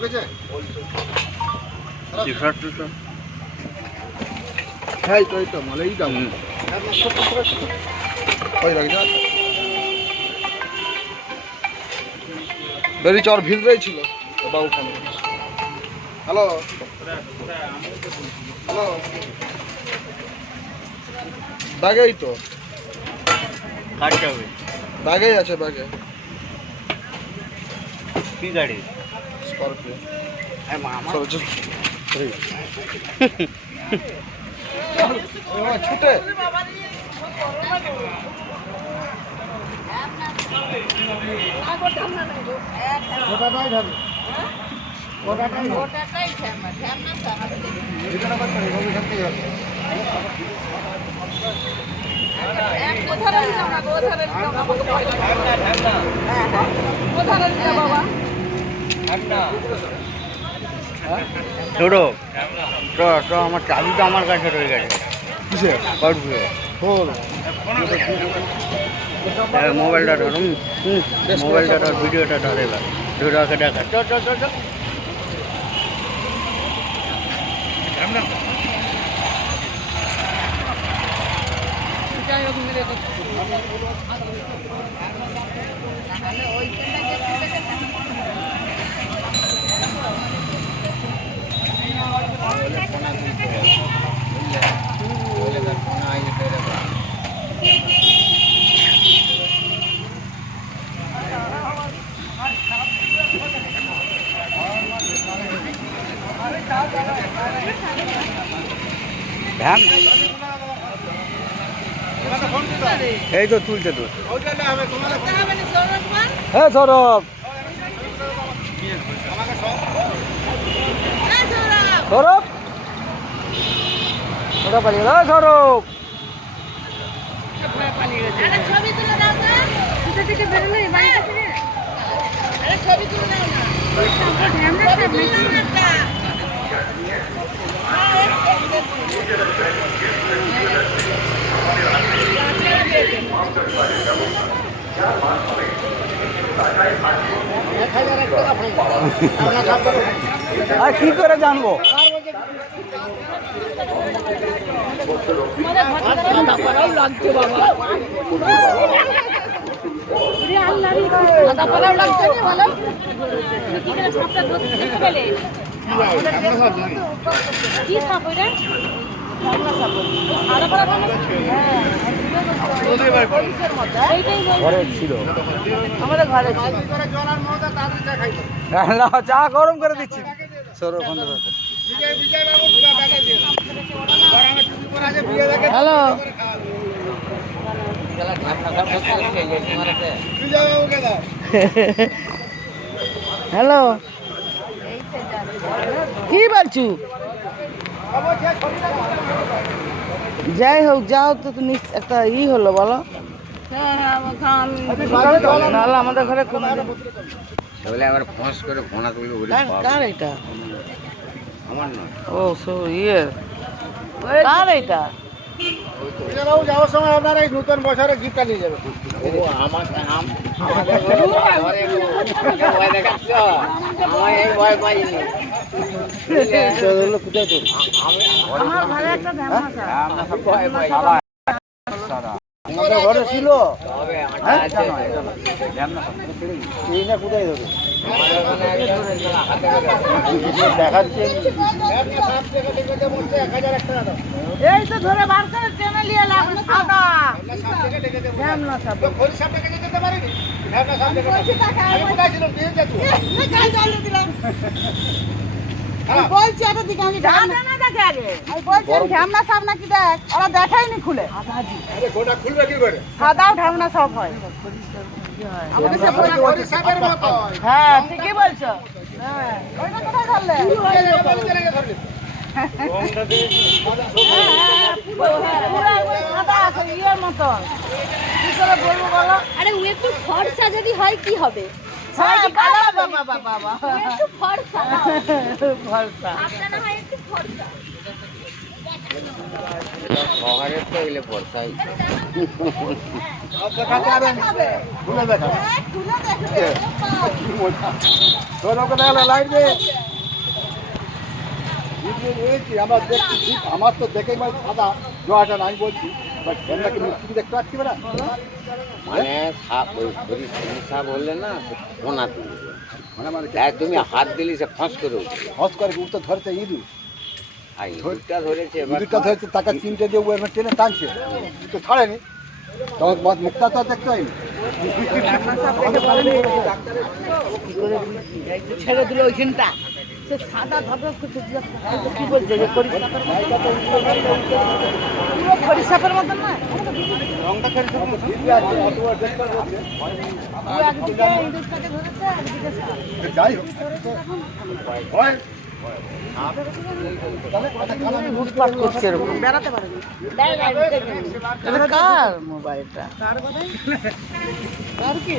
হয়ে ঢুকেছে T shirt T হ্যাঁ তো এইটা মানে এইটা ওই রাখ বেরি চর ভিড় ছিল বাবু ফোন হ্যালো? হ্যালো? ব্যাগেই তো। ব্যাগেই আছে ব্যাগে। কি গাড়ি? স্করপিও আরে মামা চল চল। ছুটে। গোটাটাই যাবে গোটাটাই ভিতরে বাচ্চা নেই রবি থাকতে যাবে ছোট। তো তো আমার চাবিটা আমার কাছে রয়ে গেছে। কিসে কাটবে মোবাইলটা ধরুন মোবাইলটা ধর ভিডিওটা ধর এবার। ধরে দেখা। চল চল চল চল ধ্যান। এই তো তুলছে তো। হ্যাঁ সৌরভ। সৌরভ? ওটা পালিয়ে গেল। সৌরভ। ছবি তুলে দাও কোথা থেকে বেরোলে বাড়ি থেকে আরে ছবি তুলে দাও না ছবি তুলে দাও না একটা। আর কি করে জানব? কি সাপ ওইটা চা গরম করে দিচ্ছি হ্যালো হ্যালো। কি বলছু? যাই হোক যাও তো তুমি একটা ই হলো বলো। নাহলে আমাদের ঘরে কোনো তাহলে আবার ফোঁস করে ফোনা তুলবে বলে কার- কার এটা? আমার নয়। ও সো ইয়ে। কার এটা? এছাড়াও যাওয়ার সময় আপনারা এই নতুন বছরের গিফটটা নিয়ে যাবেন। ও আমার আম- আমাদের ঘরে ঘরে ভয় দেখাচ্ছ। আমার এই ভয় পাইনি। কোথায় তো? আমার ঘরে একটা আমাদের ঘরে ছিল। ছেড়ে দিই। এই না কোথায় ধরে আমাদের ওখানে একজন হাতে করে দেখাচ্ছে। এই তো ধরে বার করে টেনে নিয়ে লাগল সাদা। ফেমনা সাপ খোল সাপটাকে যেতে পারিনি হ্যাঁ সাপ কোথায় দিয়ে দিলাম। বলছি এটা দিকে আমি না দেখে আগে। আমি বলছি ঢামনা সব নাকি দেখ ওরা দেখাইনি খুলে। আরে গোটা খুলবে কি করে? সাদাও ঢামনা সব হয়। হ্যাঁ। ঠিকই বলছো। হ্যাঁ। ওইটা কোথায় ধরলে? করে বলব আরে ও একটু ফর্সা যদি হয় কি হবে? ভরসা তো দেখা। আমার দেখছি আমার তো দেখেই মানে সাদা। জোয়াটা আমি বলছি বাট কি দেখতে পাচ্ছি না সাপ ওই শরীর সাপ হলে না কোনা তুলবে। মানে মানে তুমি হাত দিলি সে ফস করে উঠবে। হস করে উঠতে ধরছে ইঁদুর। আর ইঁদুরটা ধরেছে ইঁদুরটা ধরেছে তাকে চিনতে দিয়ে ও এবার টেনে টানছে। তো ছাড়েনি তখন মুখটা তো দেখতে হয়নি ছেড়ে দিল ওইখানটা। সাদা করছে কি বলছে যে মতন না। যাই হোক। হয়। লুটপাট করছে এরকম। বেড়াতে কার? মোবাইলটা? কার কি?